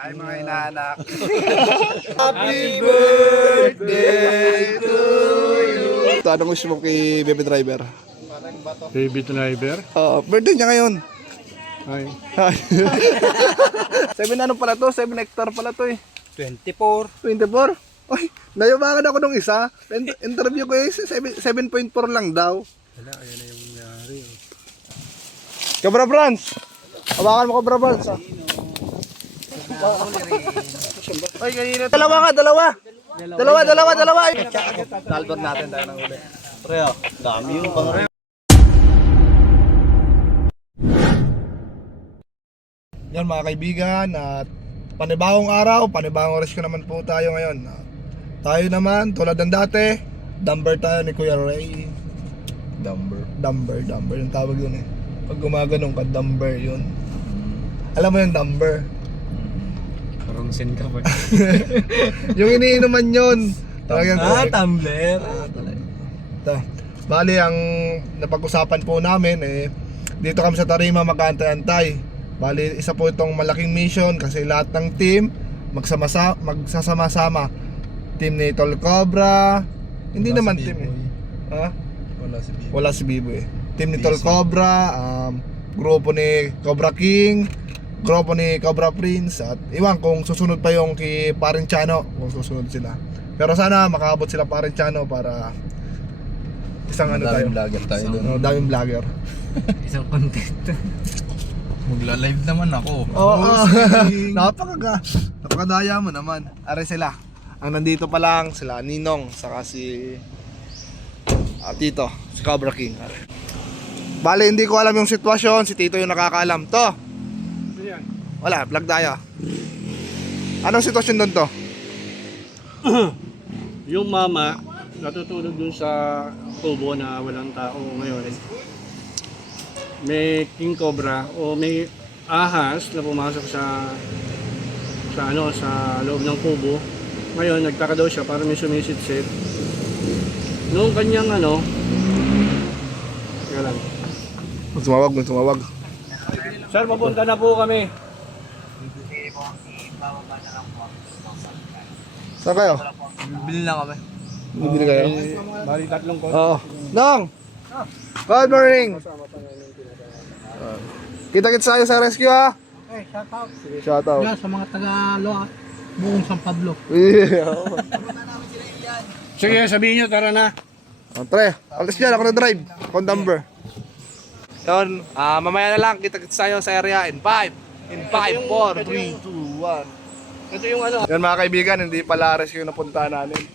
Ay mga inaanak. Happy birthday to you. Anong wish mo kay Baby Driver? Baby driver? Birthday niya ngayon. Ay. 7 ano pala to? 7 hectare pala to eh. 24. 24? Ay, nayumangan ako nung isa. Interview ko eh, 7.4 lang daw. Wala, ayan na yung nangyari. Cobra Brands! Hawakan mo Cobra Brands ah. Ay, kanina. Dalawa. Talbot natin tayo ng uli. Pre, dami yung pang Yan mga kaibigan, at panibagong araw, panibagong rescue naman po tayo ngayon. Tayo naman, tulad ng dati, dumber tayo ni Kuya Ray. Dumber yung tawag yun eh. Pag gumaganong ka, dumber yun. Alam mo yung dumber? Parang sin ka ba? Yung iniinuman yun. Talagang tumbler. Ito. Bali, ang napag-usapan po namin eh, dito kami sa Tarima mag-antay-antay. Bali, isa po itong malaking mission kasi lahat ng team magsasama-sama. Team ni Tol Cobra. Hindi naman team eh. Ha? Wala si Bibo eh. Team ni Tol Cobra, grupo ni Cobra King, grupo ni Cobra Prince, at iwan kung susunod pa yung kay Parin Chano, kung susunod sila. Pero sana makaabot sila Parin Chano para isang ano tayo. Vlogger tayo doon. Daming vlogger. Isang content. Magla-live naman ako. Oo. Napakadaya mo naman. Are sila. Ang nandito pa lang sila Ninong saka si Tito, si Cobra King. Bale, hindi ko alam yung sitwasyon, si Tito yung nakakaalam. To. Wala, vlog tayo. Anong sitwasyon doon to? Yung mama, natutulog dun sa kubo na walang tao ngayon. May king cobra o may ahas na pumasok sa loob ng kubo. Ngayon, nagtaka daw siya para may sumisit-sit. Noong kanyang teka lang. Tumawag. Sir, papunta na po kami. Saan kayo? Bili lang kami. Bibili kayo? Bali tatlong ko. Oo. Nong! Good morning! Kita-kits tayo sa rescue ha? Hey, shout out. Shout out. Yan sa mga taga buong San Pablo. Sige, sabihin nyo, tara na. Tre, alis dyan, ako na-drive. Ako number. Yun, mamaya na lang, kita-kits tayo sa area in 5, 4, 3, 2, 1. Ito yung Yan mga kaibigan, hindi pala rescue na punta namin.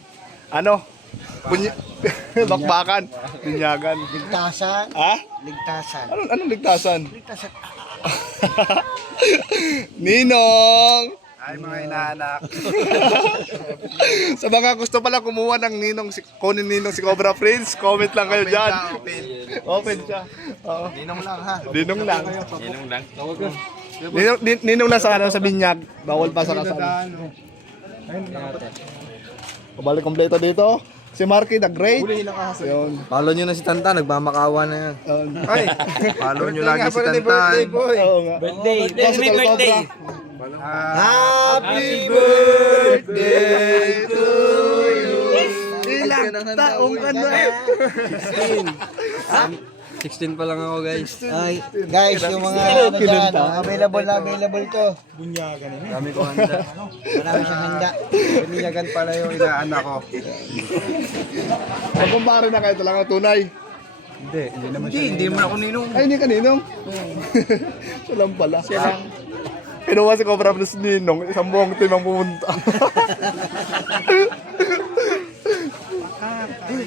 Bakbakan, binyagan. Ligtasan. Ha? Ligtasan. Anong ligtasan? Ligtasan. Ninong! Ay mga inaanak. Sa mga gusto pala kumuha ng kunin Ninong si Cobra Prince, comment lang kayo dyan. Open siya. Oo. Ninong lang ha. Ninong lang. Ninong lang sa binyag. Bawal pa sa kasal. Kabalik kompleto dito. Si Marky the Great. Yun. Follow nyo na si Tanta, nagmamakawa na yan. Ay, Follow nyo lagi si Tantan. Oo nga. Birthday! May birthday! Happy birthday to you! Ilang taong ka na? 16 pa lang ako, guys. Ay, guys, yung mga dyan, available to. Dami ko handa. Marami siyang handa. Piniyagan pala yung inaanak ko. Magkumpare na kayo talaga tunay. Hindi naman ako ninong. Ay, hindi ka Ninong? Siya lang pala. Kinuha si Cobra Plus Ninong, isang buong team ang pumunta.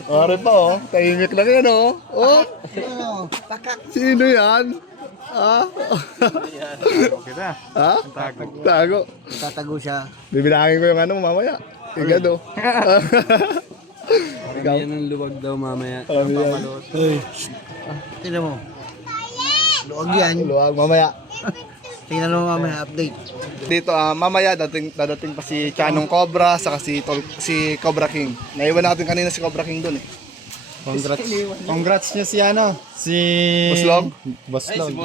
Are pa oh, tahimik lang yan oh. Oh, sino yan? Ha? Ha? Tago. Tatago siya. Bibilangin ko yung mamaya. Igado. Yan ang luwag daw mamaya. Tingnan mo. Luwag yan. Luwag mamaya. Tingnan mo mamaya update. Dito mamaya dadating pa si Chanong Cobra saka si Cobra King. Naiwan natin kanina si Cobra King doon eh. Congrats nyo si ano? Si... Boslog? Boslog.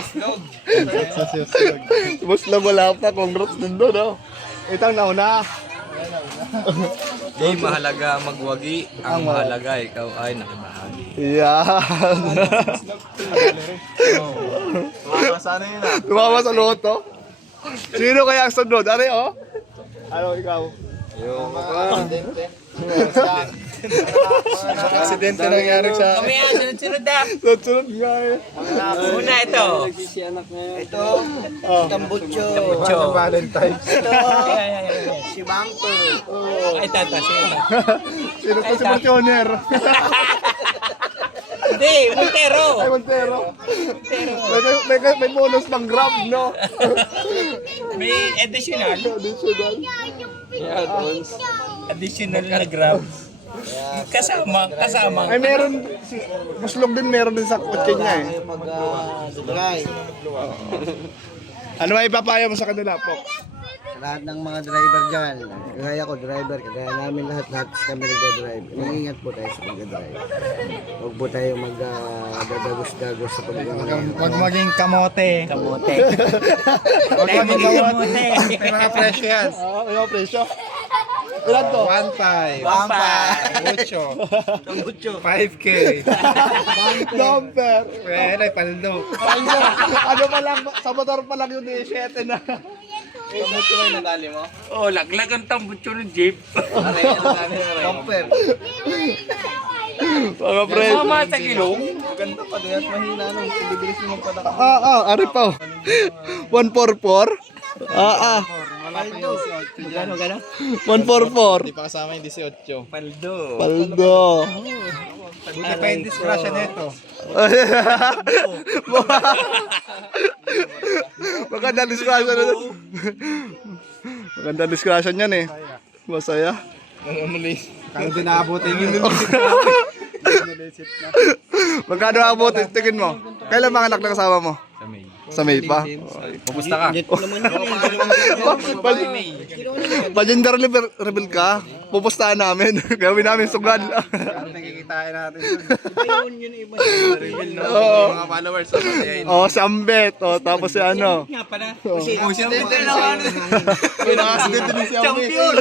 Boslog wala pa, congrats din doon, no? Itang nauna. Di mahalaga magwagi, ang mahalaga ikaw ay nakibahagi. Yan. Sana yun Tumawa sa loto. Sino kaya ang sunod? Are, oh? Ano, ikaw? Aksidente nangyari sa... Mamaya, sunod-sunod na. Sunod nga eh. Una ito. Ito, Tambucho. Valentine's. Ito, si Bangper. Ay, tata, sige. Sino to si Martioner? Hindi, Montero. Ay, Montero. May bonus pang grab, no? May additional. Additional na grab. Kasama. Ay, meron. Boslog din, meron din sa kotse niya eh. Drive. Ano ay ipapayo mo sa kanila, Pok? Lahat ng mga driver dyan, kagaya ko driver, kagaya namin lahat kami nag-drive. Mag-ingat po tayo sa pag-drive. Huwag po tayo mag-dagos-dagos sa pag-drive. Huwag maging kamote. Kamote. Huwag maging kamote. May mga presyo yan. Oo, may mga presyo. Ilan to? 1.5. Mucho. 5K. Number. Well, ay paldo. Ano pa lang, sa motor pa lang yung 17 na. Tambutso ba yung nadali mo? Oo, laglag ang tambutso ng jeep. Bumper. Mga pre. Mama sa kilong. Ganda pa din at mahina nung bibilis mo magpadaka. Ari pa. 144? Gano'n? 144. Hindi pa kasama yung 18. Paldo. Paldo. Buti pa yung disgrasya nito. Maganda discussion na. Maganda discussion yan eh. Masaya. Kaya din naabutin yun. Magkano abutin? Tingin mo. Kailan mga anak na kasama mo? Sa May pa? Pupusta ka. Pa-gender reveal ka? Pupustahan namin. Gawin namin sugal. Nakikitain natin. Oo. Mga followers. Masayain. Oh, si Ambet. Oh, tapos si ano. Nga pala. May nakasidente din si Ambet. Champion!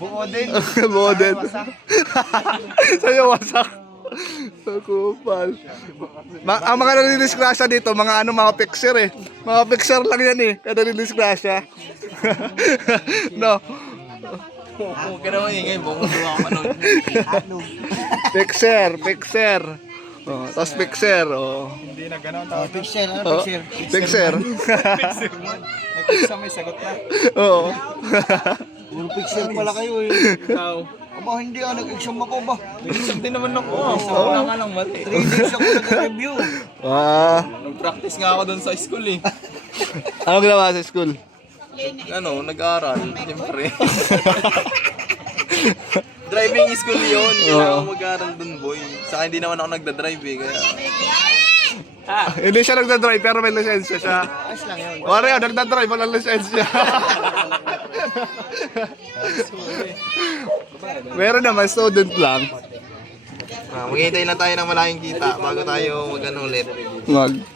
Buo din. Buo din. Sa'yo wasak. Kupal. Ang mga nalidisgrasya dito, mga mga picture eh. Mga picture lang yan eh. Kaya nalidisgrasya. No. Huwag ka naman ingay. Bumuluwa ka manood. Picture. Oh, tapos picture. Oh. Hindi na gano'n. Picture, ano Oh, picture? picture. Nagpisa may sagot na. Oo. Puro picture pala kayo eh. Ikaw. Aba, hindi nag-exam ako ba? Isang din naman ako. Wala nga lang mali. 3 days ako nag-review. Nag-practice nga ako doon sa school eh. Ano ginawa sa school? Ano, nag-aaral. Siyempre. Driving school yun. Kailangan ko mag-aaral doon, boy. Saka hindi naman ako nagda-drive eh. Kaya... Hindi siya nagdadrive pero may lisensya siya. Ayos lang yun. Wala yun, nagdadrive, walang lisensya. Meron naman, student lang. Maghihintay lang tayo ng malaking kita bago tayo mag-ano ulit.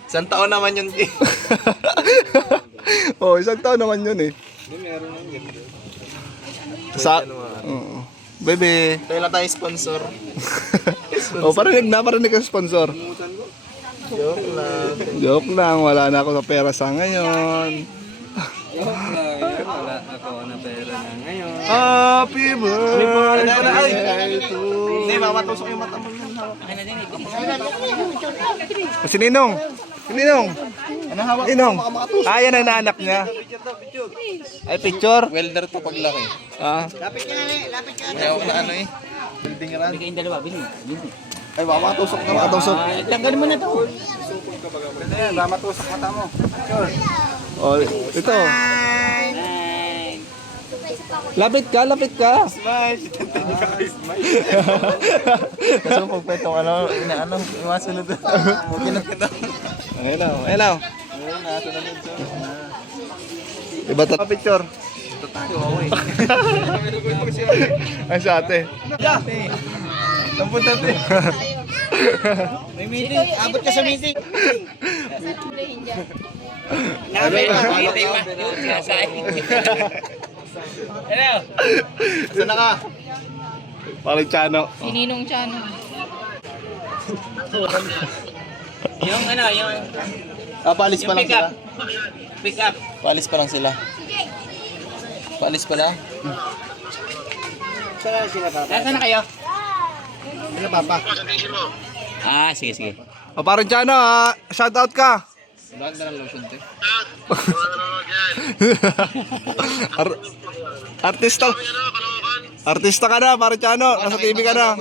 Isang taon naman yun. Oh, isang taon naman yun eh. Sa... Oo. Bebe. Tayo lang tayo sponsor. Oh, parinig ka sponsor. Joke lang. Joke lang, wala na ako sa pera sa ngayon. Wala ako na pera na ngayon. Happy birthday to Hindi, mamatusok yung mata mo. Si Ninong. Si Ninong. Ano hawak? Ninong. Ah, yan ang naanak niya. Ay, picture? Welder to paglaki. Ah. Lapit ka na, lapit ka na. Kaya ako na ano eh. Building run. Bigay yung dalawa, bili. Ay, makatusok na. Makatusok. Tanggalin mo na to. Ganda yan. Mamatusok mata mo. Sure. Oh, ito. Lapit ka, lapit ka. Kasi pag petong ano, inaano, iwasunod. Kinakita. Ayun na, ayun na. Iba ta picture. dito tayo, okay. Ay, sa ate. May meeting, abot ka sa meeting. Saan na ka? Parang Chano. Sininong Chano. Yung ano, yung Paalis pa lang sila. pick up. Paalis pa lang sila. Paalis pa lang? Nasaan na kayo? Sila papa. Ah, sige, sige. O, parang Chano, shout out ka. Dahil na lang lotion, te. Artista. Artista ka na, parang Chano. Nasa TV ka na.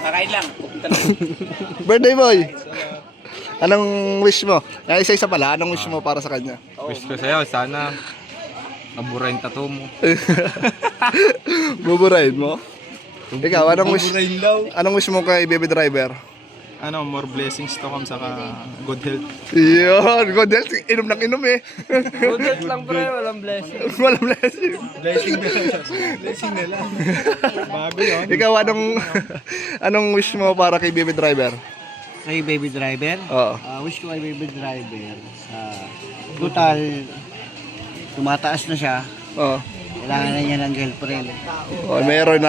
Kakain lang. Birthday boy. Anong wish mo? Isa-isa pala, anong wish mo para sa kanya? Wish ko sa'yo, sana nabura yung tattoo mo. Buburahin mo? Ikaw, anong wish mo kay baby driver? Ano, more blessings to come saka good health. Yun, good health. Inom ng inom eh. Good health lang pre, walang blessing. Walang blessing. Blessing na lang. Bago yun. Ikaw, anong wish mo para kay baby driver? Kay baby driver? Oo. Wish ko kay baby driver. Total, tumataas na siya. Oo. Kailangan na niya ng girlfriend. Oh, meron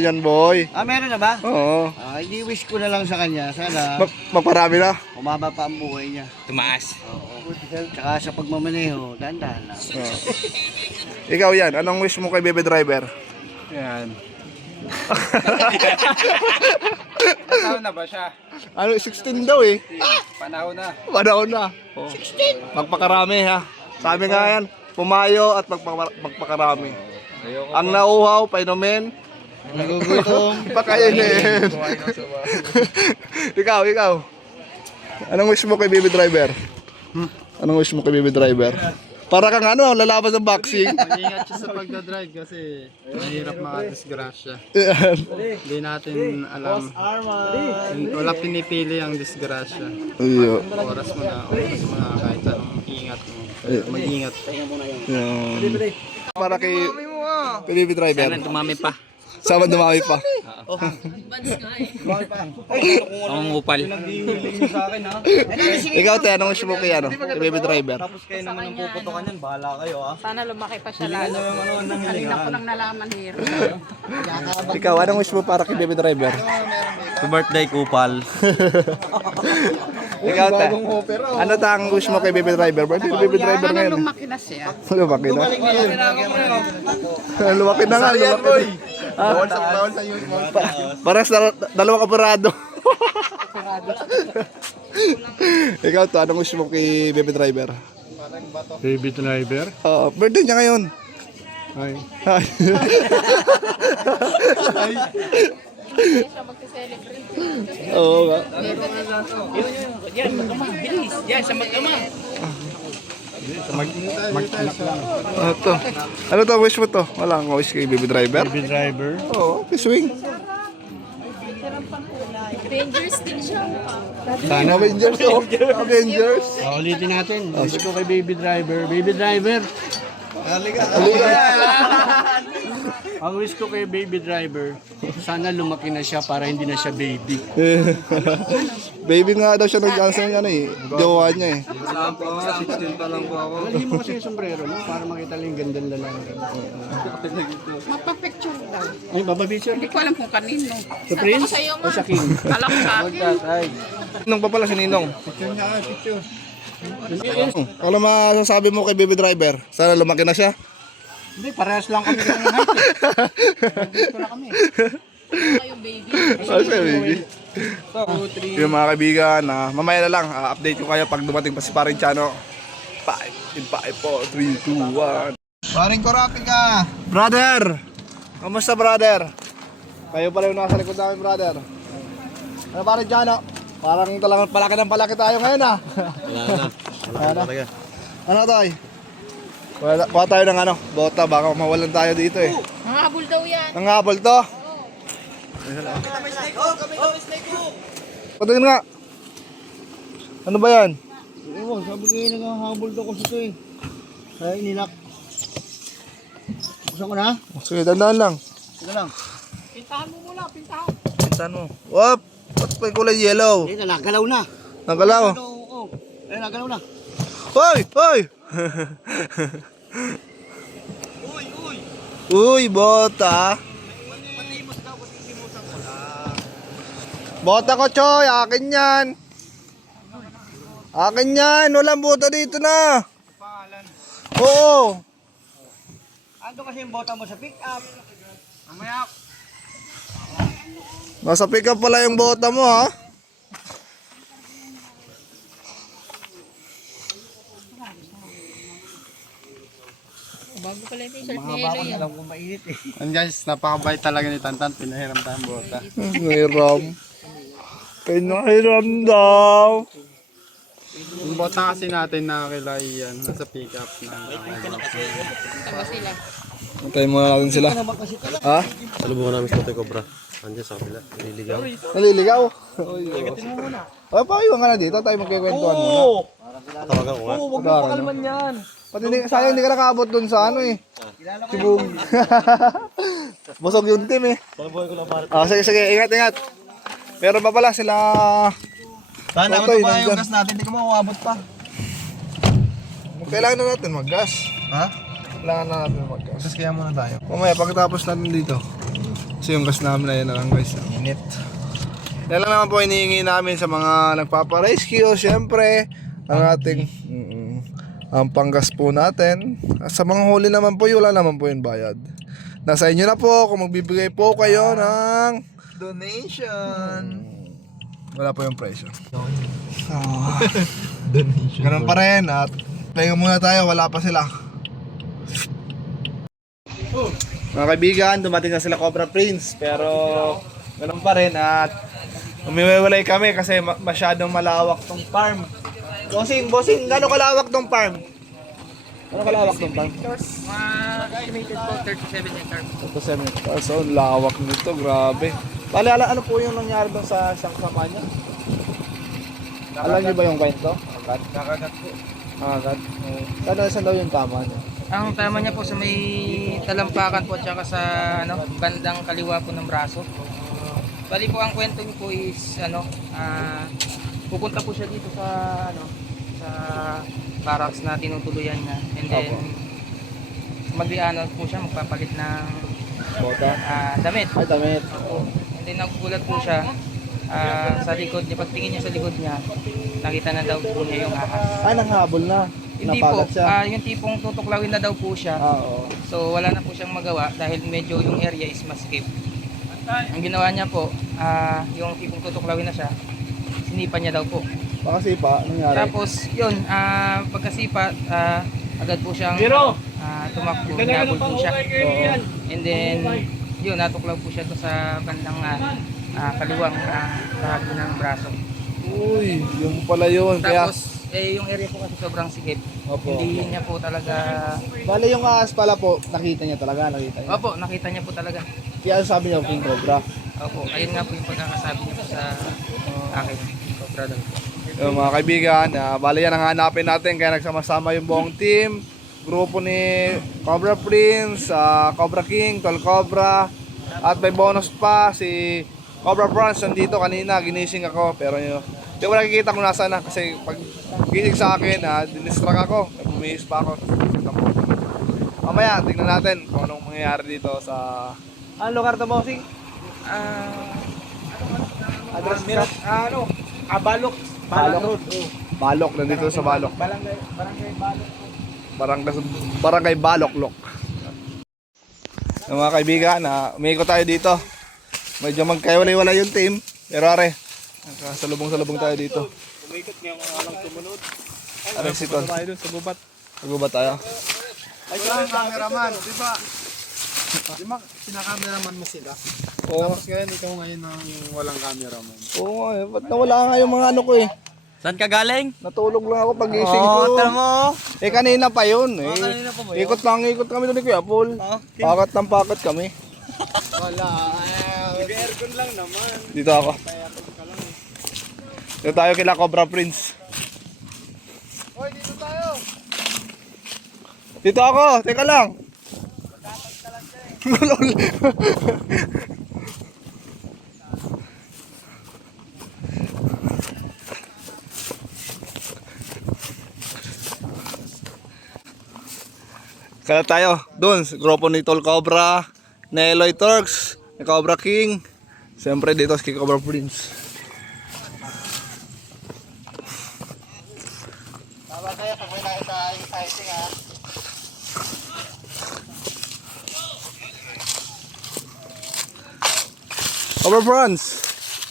yan boy. Meron na ba? Oo. Hindi wish ko na lang sa kanya. Sana Magparami na. umaba pa ang buhay niya. Tumaas. Tsaka sa pagmamaneho, dahan-dahan lang. Oo. Ikaw yan, anong wish mo kay baby driver? Yan. Panahon na ba siya? Ano, 16 daw eh. Panahon na. Panahon na. 16? Magpakarami ha. Sabi nga yan, pumayo at magpakarami. Ang nauhaw, painumin. Nagugutom. Pakainin. Ikaw. Anong wish mo kay baby driver? Anong wish mo kay baby driver? Para kang lalaban sa boxing. Mag-ingat siya sa pagdadrive kasi mahirap makadisgrasya. Yan. Hindi natin alam. Wala pinipili ang disgrasya. Iyo. Oras mo na kahit anong ingat mo. Mag-ingat. Yan. Para kay baby driver. Sana tumami pa. Sama dumami pa. Ang upal. Ikaw te, anong wish mo kay kay baby driver? Sana lumaki pa siya lalo. Kanina ko nang nalaman here. Ikaw, anong wish mo para kay baby driver? Happy birthday, Kupal. Ikaw te, ano ang wish mo kay baby driver? Birthday kay baby driver Sana ngayon. lumaki na siya. Lumaki na. Lumaki na nga, lumaki na. Bawal sa youth. Parang dalawang kaparado. Ikaw to, anong wish mo kay baby driver? Baby driver? Oo, birthday niya ngayon. Ay. Siya magse-celebrate. Oo nga. Yan, mag-ama. Bilis. Yan, sa mag-ama. Mag-anak lang. Ano to wish mo to? Wala kang wish kay baby driver? Baby driver? Oo, swing. Dangerous din siya. Avengers, oh. Avengers. Ulitin natin. Wish ko kay baby driver. Baby driver. Ang wish ko kay baby driver, sana lumaki na siya para hindi na siya baby. Baby nga daw siya nag-answer ng jowa niya eh. 16 pa lang po ako. Lagyan mo kasi yung sombrero no? Para makita lang yung ganda ng lalaki. Mapapicture daw. Ay, bababitcher. Hindi ko alam kung kanino. Sa Prince Sa'yo o sa King? Kala ko sa akin. Ninong pa pala si Ninong. Ano masasabi mo kay baby driver? Sana lumaki na siya. Hindi, parehas lang kami ng height. Dito na kami. Kayong baby. Siya, baby. Yung mga kaibigan, mamaya na lang, update ko kayo pag dumating pa si Paring Chano. 5, 4, 3, 2, 1. Paring Korapi ka. Brother! Kamusta brother? Kayo pala yung nasa likod namin brother. Ano Paring Chano? Parang talagang palaki tayo ngayon Wala na. Ano tayo? Kuha tayo ng bota, baka mawalan tayo dito eh. Mangabol daw yan. Nangabol to? Patingin nga. Ano ba yan? Ewan, sabi ko yung naghahabol daw ko sa ito eh. Ay, nilak. Gusto ko na? Sige, dandaan lang. Sige lang. Pintan mo. Wap! Ba't pa yung kulay yellow? Ayun na, nagalaw na. Nagalaw. Oo. Ayun, nagalaw na. Hoy! Hoy! Uy, bota. Bota ko, Choy. Akin yan. Akin yan. Walang bota dito na. Oo. Ando kasi yung bota mo sa pick up. Mamaya. Nasa pick up pala yung bota mo, ha? Alam ko mainit eh. And guys, napakabait talaga ni Tantan. Pinahiram tayong bota. Hiram. Pinahiram daw. Yung bota kasi natin na kila Ian, nasa pick-up na. Antayin muna natin sila. Ha? Salubungan namin sa Toy Cobra. Andiyan sa kabila. Nililigaw. Naliligaw? Ingatin mo muna. O, pakiwan ka na dito. Tayo magkikwentuhan muna. Tawagan ko nga. Huwag mo pakalman yan. Pati sayang hindi ka nakaabot dun sa ano eh. Sibong. Busog yung team eh. Sige, sige. Ingat, ingat. Meron pa pala sila. Sana Totoy, pa yung nandyan. gas natin, hindi ko mauabot pa. Kailangan na natin mag-gas. Ha? Kailangan na natin mag-gas. Gas kaya muna tayo. Mamaya, pagkatapos natin dito. Kasi yung gas namin na yun na lang guys. Init. Yan lang naman po hinihingi namin sa mga nagpapa-rescue. Siyempre, ang ating ang panggas po natin. Sa mga huli naman po, wala naman po yung bayad. Nasa inyo na po kung magbibigay po kayo ng Donation. wala po yung presyo. Donation. Ganun pa rin at tayo muna tayo, wala pa sila. Mga kaibigan, dumating na sila Cobra Prince pero ganun pa rin at umiwalay kami kasi masyadong malawak tong farm. Bossing, gano'ng kalawak tong farm? Gano'ng kalawak tong farm? Estimated po 37 hectares. 7 hectares. So, lawak nito, grabe. Bale, ano po yung nangyari doon sa isang sama niya? Alam niyo ba yung kwento? Kakagat po. Agad. Saan daw yung tama niya? Ang tama niya po sa may talampakan po at saka sa bandang kaliwa po ng braso. Bali po ang kwento niyo po is pupunta po siya dito sa sa barracks na tinutuluyan niya. And then po siya magpapalit ng Bota? damit. Ay, damit. And then nagugulat po siya sa likod niya. Pagtingin niya sa likod niya, nakita na daw po niya yung ahas. Ay, nanghabol na. Hindi po, Napagat siya. yung tipong tutuklawin na daw po siya. Oo. So wala na po siyang magawa dahil medyo yung area is maskip. Ang ginawa niya po, yung tipong tutuklawin na siya, sinipa niya daw po. Pakasipa, nangyari? Tapos yun, pagkasipa, agad po siyang tumakbo, hinabol po siya. And then, yun, natuklaw po siya to sa bandang kaliwang bahagi ng braso. Uy, yung pala yun. Kaya, Tapos, yung area po kasi sobrang sikip. Opo. Hindi niya po talaga... bale yung ahas pala po, nakita niya talaga, nakita niya. Opo, nakita niya po talaga. Kaya sabi niya, King Cobra. Opo, ayun nga po yung pagkakasabi niya po sa akin. Cobra daw po. Yung mga kaibigan, bale yan ang hanapin natin. Kaya nagsama-sama yung buong team. Grupo ni Cobra Prince, Cobra King, Tol Cobra. At may bonus pa si Cobra Bronze nandito kanina, ginising ako. Pero yun, hindi ko nakikita kung nasa na. Kasi pag gising sa akin, dinistract ako. Bumihis pa ako. Mamaya, tingnan natin kung anong mangyayari dito sa... Ano lugar to, bossing? Address Balok. Balok. Balok. Balok, nandito sa Balok. Barangay Baloklok. Yung mga kaibigan, umiikot tayo dito. Medyo magkaiwalay-wala yung team. Pero are, salubong-salubong tayo dito. Umikot nga mga alang tumunod. Are, siton. Tayo dun sa gubat. Nagubat tayo. Ay, yung cameraman, di ba? Di ba, sinakameraman mo sila? Oo, Tapos ngayon, ikaw ngayon ang walang cameraman. oo, ba't nawala nga yung mga ano ko eh. Saan ka galing? Natulog lang ako pag gising ko. tara mo. Eh kanina pa yun eh. kanina pa ba yun? Ikot kami doon ni Kuya Paul. Pakat ng pakat kami. Wala. Nag-aircon lang naman. Dito ako. Dito tayo kila Cobra Prince. Hoy, dito tayo. Dito ako, teka lang. Kaya tayo, doon, grupo ni Tol Cobra, ni Eloy Turks, ni Cobra King, siyempre dito si Cobra Prince. Tama kayo pag may nakita yung sizing ha. Cobra Prince,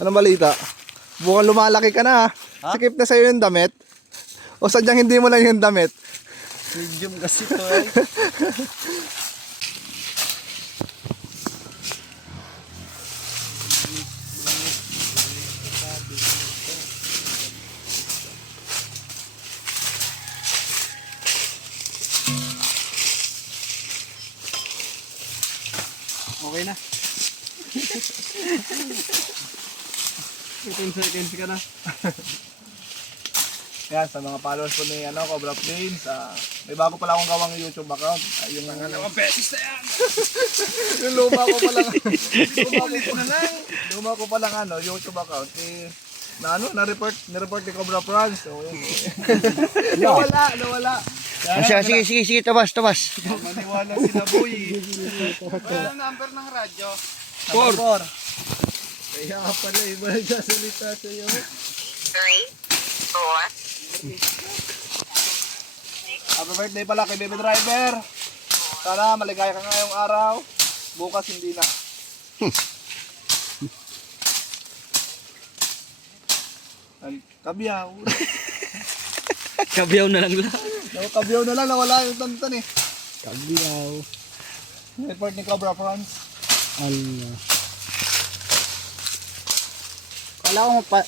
anong balita? Bukan lumalaki ka na, sikip na sa'yo yung damit. O sadyang hindi mo lang yung damit. Medium kasi to eh. Okay na. 15 seconds ka na. Yan, sa mga followers po ni Cobra Prince, may bago pala akong gawang YouTube account. Yung Beses na yan! yung luma ko pa lang. Luma ko pa lang YouTube account. Na-report ni Cobra Prince. So, yun. nawala. Sige, tabas. Maniwala sila boy. Ano number ng radyo? 4. Kaya pala iba nagsasalita sa'yo. 3, 4. Happy birthday pala kay Baby Driver. Sana maligaya ka ngayong araw. Bukas hindi na. Kabyaw. Kabyaw na lang lahat. Kabyaw na lang, nawala yung tantan eh. Kabiyaw. Report ni Cobra France. Allah.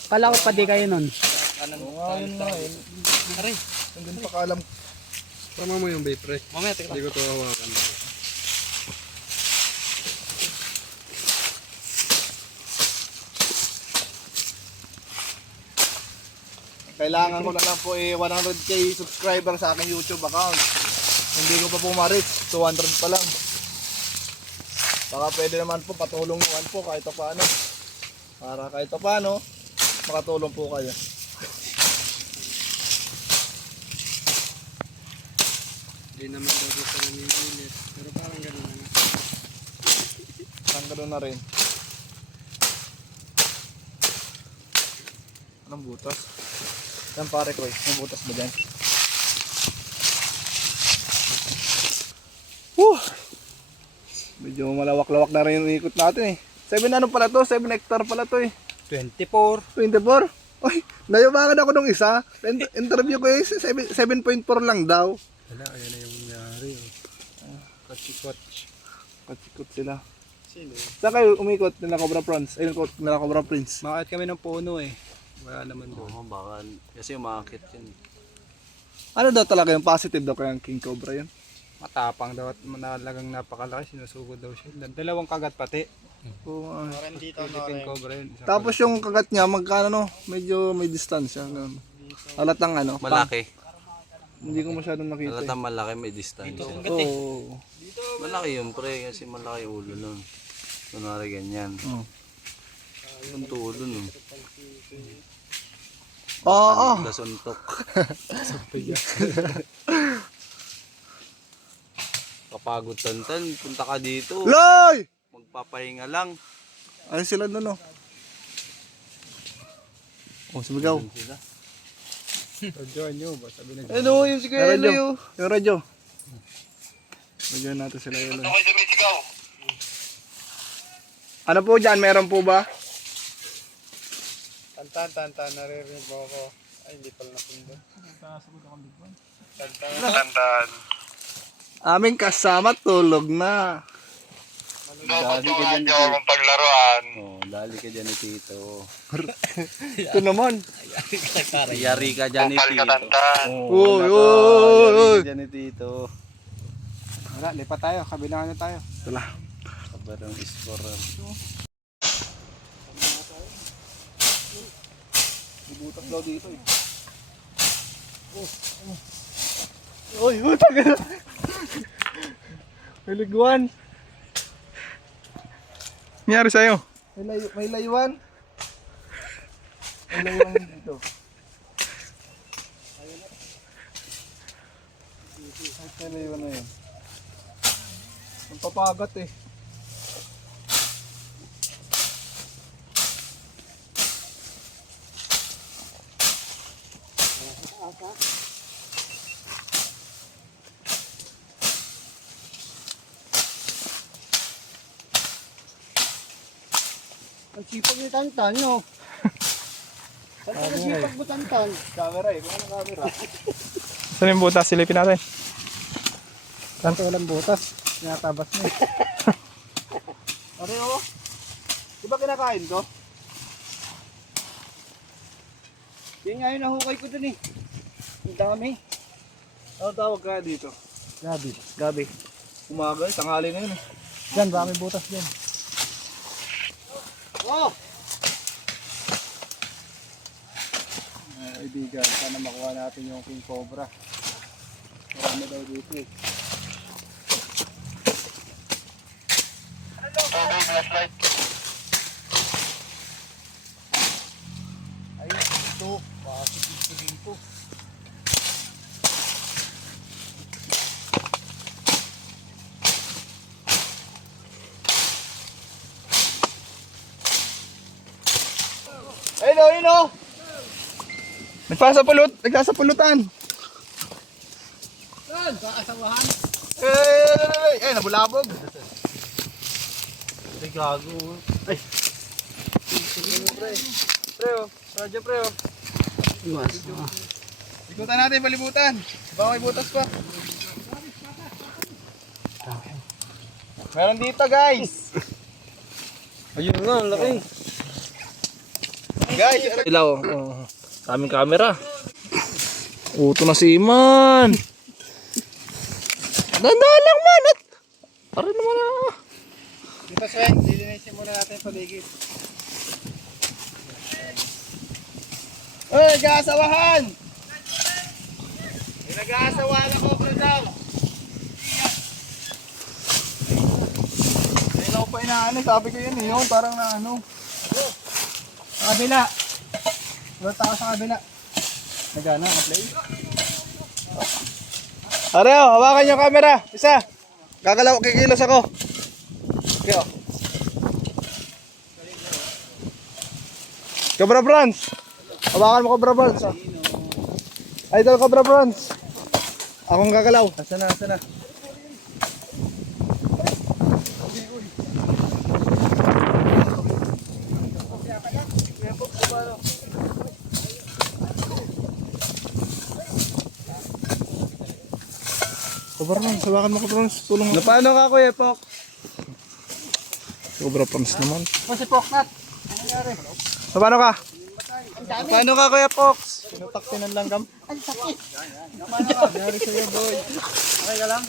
Kala ko pa di kayo nun. Ayun nga eh. Hindi pa kaalam. Tama mo yung vape pre. Mamaya, teka. Hindi ko ito hawakan. Kailangan ko na lang po 100k subscriber sa aking YouTube account. Hindi ko pa po ma-reach, 200 pa lang. Baka pwede naman po patulong naman po kahit paano. Para kahit paano makatulong po kayo. Hindi naman daw dito naninilit. Pero parang gano'n na nga. Parang gano'n na rin. Anong butas? Yan pare ko eh. May butas ba dyan? Woo! Medyo malawak-lawak na rin yung ikot natin eh. 7 ano pala to? 7 hectare pala to eh. 24. 24? Uy, nayabangan ako nung isa. Interview ko eh, 7.4 lang daw. Wala, ayan na yung nangyari. Kotsi-kotsi. Katsikot sila. Sino? Saan kayo umikot nila Cobra Prince? Ayun, nila Cobra Prince. Makakit kami ng puno eh. Wala naman doon. Oo, baka kasi umakit yun. Ano daw talaga yung positive daw kaya King Cobra yun? Matapang daw at talagang napakalaki. Sinusugod daw siya. Dalawang kagat pati. Oo, ah. Philippine Cobra yun. Tapos yung kagat niya, magkano no? Medyo may distansya. Ganun. Halatang ano? Malaki. Hindi ko masyadong nakita. Halatang malaki, may distansya. Oo. Malaki yun pre, kasi malaki ulo nun. Kunwari ganyan. Oh. Yung ulo nun. Oo. Kasuntok. Kapagod tantan, punta ka dito. Loy! Magpapahinga lang. Ayun sila doon oh. Oh, sumigaw. Radyoan nyo ba? Sabi na Ano yung si Kuya Eloy oh. Yung radyo. Radyo natin sila Eloy. Ano po dyan? Meron po ba? Tantan, naririnig mo ako. Ay, hindi pala napundon. Aming kasama tulog na. Dali ka dyan ni Tito. Oh, dali ka dyan ni Tito. Ito naman. Yari ka dyan ni Tito. Uy, Yari uy, ka dyan ni Tito. Wala, lipat tayo. Kabilangan na tayo. Wala. Kabarang score. Bubutas daw dito eh. Uy, butas ka na. May liguan. Nangyari sa'yo? May layuan. May layuan dito. May layuan na yun. Ang papagat eh. Ang sipag ni Tantan, no? Ang sipag mo, Tantan. Camera eh. Kung anong camera. Saan yung butas? Silipin natin. Tanto walang butas. Tinatabas mo eh. Ano yun? Di ba kinakain ko? Yan nga yung nahukay ko dun eh. Ang dami. Ano tawag kaya dito? Gabi. Gabi. Umaga eh. Tanghali na yun eh. Yan, baka may butas dyan. Oh! Kaibigan, sana makuha natin yung King Cobra. Marami daw dito eh. Ay, ito. Bakit dito dito? Ayun o, ayun o! Nagkasapulutan. Saan? Sa asawahan? Eh, nabulabog. Ay, gago. Ay. Pre, oh. Radyo, pre, oh. Ikutan natin, palibutan. Baka may butas pa. Meron dito, guys. Ayun nga, ang laki. Guys, Ilaw, aming camera. Uto na si Iman. Dandahan lang man at para naman na. dito, Sven. Lilinisin muna natin paligid. Uy, nag-aasawahan! May nag-aasawahan ako, bro daw. Ayun ako pa inaano, sabi ko yun eh, yung parang na ano. Sa kabila. Wala tao sa kabila. Nagana, play. Areo, hawakan yung camera. Isa. Gagalaw, kikilos ako. Okay, oh. Cobra Bronze. Hawakan mo Cobra Bronze. Oh. Idol Cobra Bronze. Akong gagalaw. Asa na? Cobra Bronze, hawakan mo Cobra Bronze. Tulong mo. Paano ka, Kuya Pok? Cobra Bronze naman. O si Poknat. Paano ka? Paano ka, Kuya Pox? Pinutakti ng langgam. Nangyari sa'yo, boy. Okay ka lang?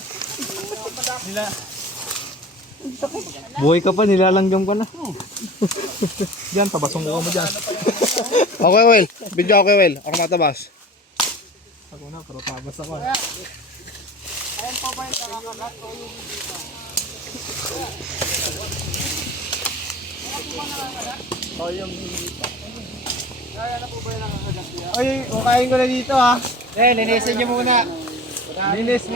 Buhay ka pa, nilalanggam ka na. Diyan, tabasong mukha mo dyan. Okay, Will. Video okay, Will. Ako matabas. Ako na, pero tabas ako. Oy, kukain ko na dito ha. Linisin niyo muna. Linis.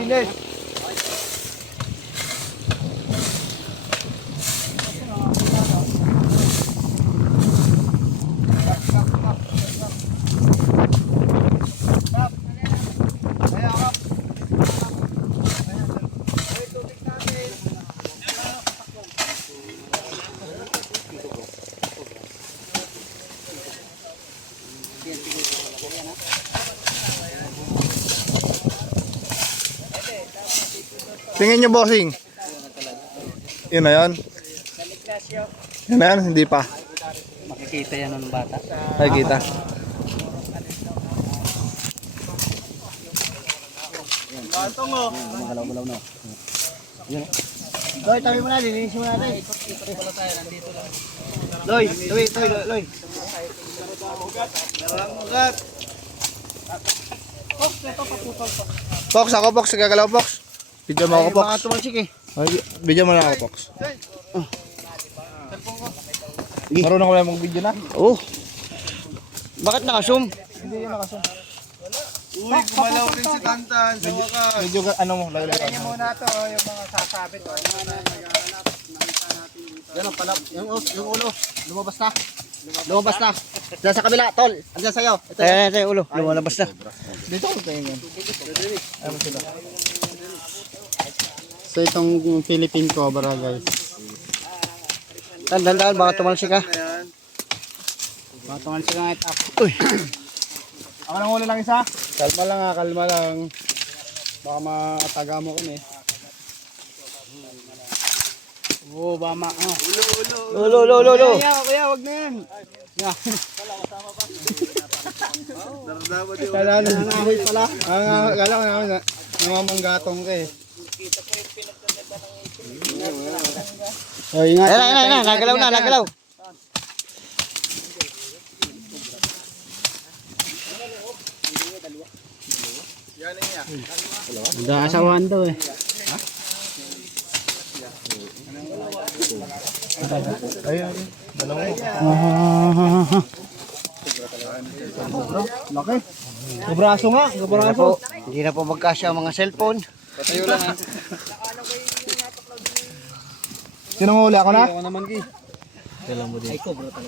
Tingin nyo, bossing. Yun na yun. Yun na yun, hindi pa. Makikita yan ng bata. Nakikita. Magalaw-galaw na. Yun. Loy, tabi mo na. Linisin mo natin. Loy. Fox, ako Fox, gagalaw Fox. Video mo ako Fox. Mga tumalsik eh. Video mo na ako Fox. Marunong ko lang mag-video na. Oh. Bakit naka-zoom? Uy, gumalaw rin si Tantan sa wakas. Medyo ano mo, lagay ka. Muna to, yung mga sasabit. Yan ang palap. Yung ulo. Lumabas na. Lumabas na. Diyan sa kabila, tol. Andiyan sa'yo. Ito yung ulo. Lumalabas na. Dito ko kayo yan. Ano sila? So itong Philippine Cobra guys. Tandaan, baka tumalsik ka. Baka tumalsik nga ito. Ako nang huli lang isa. Kalma lang ha, kalma lang. Baka mataga mo kami. Oo, bama. Ulo. Kaya, wag na yan. Kala na nangahoy pala. Kala ko namin namamanggatong ka eh. Oh, ingat. Ayan, nagalaw. Asawan daw eh. Laki. Kabraso nga, kabraso. Hindi na po magkasya ang mga cellphone. Sinong huli? Ako na? Ako naman ki.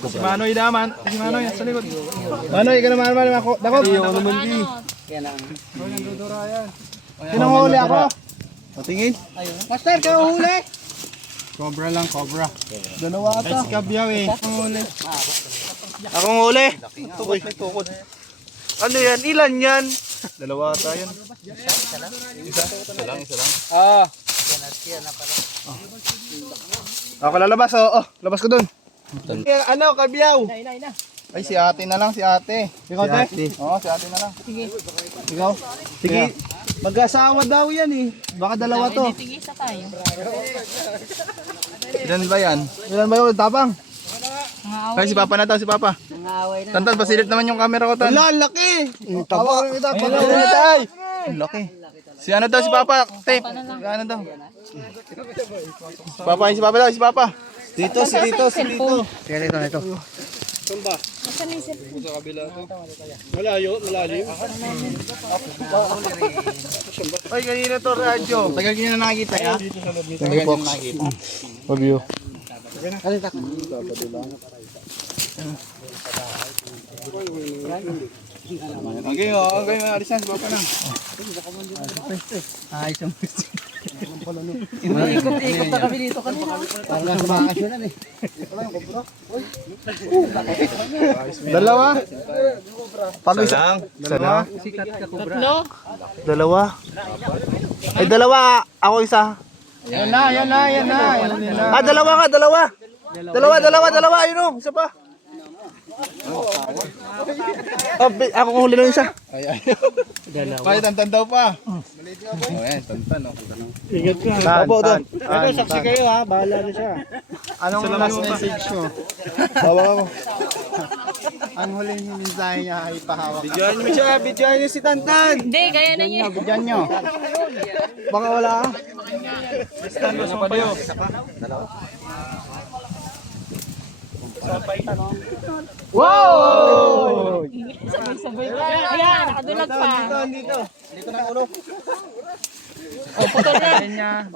Si Manoy daman. Si Manoy, sa likod. Manoy, ka naman ako. Dakot. Ako naman ki. Sinong huli ako? Patingin. Master, kayo huli. Cobra lang, cobra. Dalawa ata. Si Kabyaw eh. Huli. Akong huli. Tukod, may tukod. Ano yan? Ilan yan? Dalawa ata yan. Isa lang. Ah. Ako lalabas, oh. Labas ko dun. Ano, Kabyaw? Ay, si ate na lang, si ate. Ikaw, te? Oo, si ate na lang. Sige. Ikaw? Sige. Mag-asawa daw yan eh. Baka dalawa to. Tigisa tayo. Ilan ba yan? Ilan ba yun? Tapang? Ay, si Papa na daw, si Papa. Tantan, pasilip naman yung camera ko, Tan. Wala, laki! Taba. Ang laki. Si ano daw, si Papa? Tape. Si ano daw? Si Papa, si Papa daw, si Papa. Dito, si Tito, si Tito. Kaya ito. Malayo. Ay, kanina to, radyo. Tagal nyo na nakikita, ya? Thank you, Fox. Review. Okay, alis na, si Papa na. Ikot na kami dito kanina. Parang sa bakasyonan eh. Dalawa? Pag isa lang. Dalawa? Dalawa? Ay, dalawa. Ako isa. Yan na. Ah, dalawa nga, dalawa. Dalawa. Ayun o, isa pa. Oh, ako kung huli lang isa. Ay, tantan daw pa. Ayan, tantan. Ingat ka. Tapo doon. Ito, saksi kayo ha. Bahala na siya. Anong last message mo? Bawa ako. Ang huling mensahe niya ay pahawak. Bidyoan mo siya, bidyoan niyo si Tantan. Hindi, kaya na niya. Bigyan nyo. Baka wala ka. Stand mo sa payo. Wow! Sabay-sabay tayo. Ayan, nakadulag pa. Dito. Dito na ulo. O, putol na.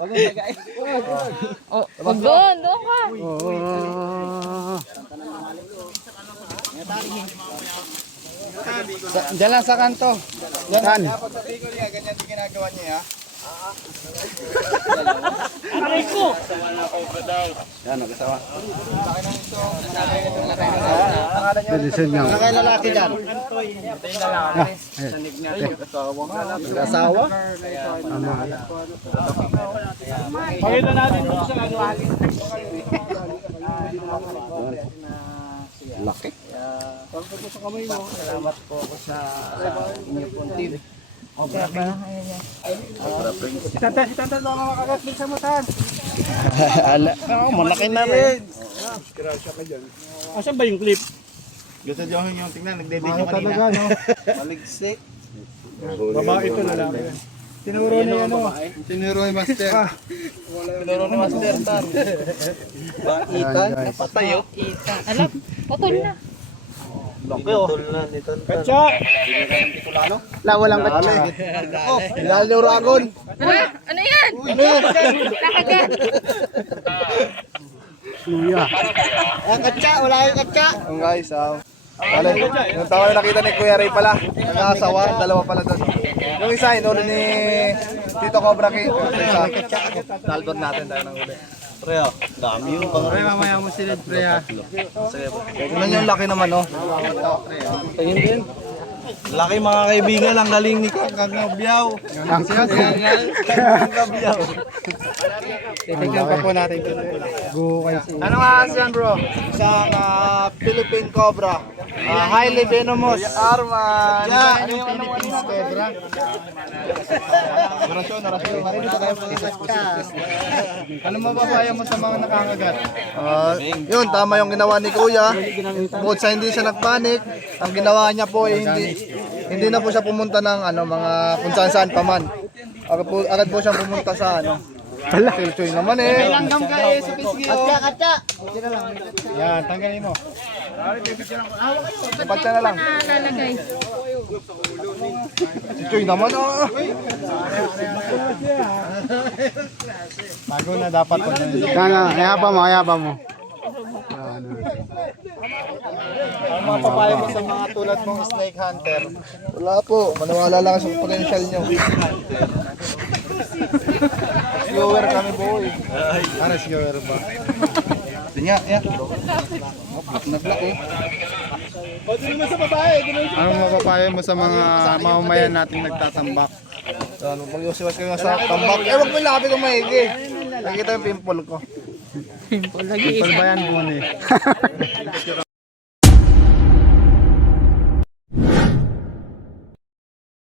O, wag doon ka. Diyan lang sa kanto. Yan. Dapat sa Bicol yan, ganyan din ginagawa niya, ha? Aray ko. Mga lalaki dyan. Asawa? Pakita natin dito sa ano. Laki. Salamat po ako sa inyo pong team. Okay ba? Si Tantan daw makakagat din sa mutan. Malaki na rin. Asan ba yung clip? Gusto nyo yung tingnan, Ano nagde-video talaga, kanina. no? Maligsik. Babae ito lalaki. Tinuro niya, ano? Tinuro yung master. Tinuro ni Master Tan. Itan. Patay oh. Kita. Alam, putol na. Laki oh. Katsa! Wala, walang katsa. Ilal yung ragon. Ano yan? Nakagat. Katsa, wala yung katsa. Guys, bale, yung tawa na nakita ni Kuya Ray pala, nag-aasawa, dalawa pala doon. Yung isa, inulo ni Tito Cobra King. Yung isa, Talbot natin tayo ng uli. Pre oh, dami yung pang Pre, mamaya mo silid, pre, ha. Tingnan yung laki naman, oh. Tingin din. laki mga kaibigan, ang galing ni Kagabyaw. Titignan pa po natin. Ano nga yan, bro? Isang Philippine Cobra. Highly venomous. Arman. Ano yung Philippine Cobra? Narasyon. Ano mababayan mo sa mga nakakagat? Yun, tama yung ginawa ni Kuya. Bukod sa hindi siya nagpanik, ang ginawa niya po ay hindi na po siya pumunta ng mga kung saan pa man. Agad po siyang pumunta sa Silchoy naman eh. Langgam ka eh, sa pisngi, oh. Katsa. Yan, tanggalin mo. Sapat siya na lang. Nalalagay. Silchoy naman ah. Bago na dapat po. Hayaba mo. Ano mga papayo mo sa mga tulad mong snake hunter? Wala po. Maniwala lang sa potential nyo. Viewer kami boy. Para siguro ba? Tinya, ya. Nag-block eh. Ano mapapayo mo sa mga mamamayan nating nagtatambak? Ano, mag-usiwas kayo sa tambak. Eh, wag mo lapit kung maigi. Nakikita yung pimple ko. Pimple ba yan, Buni?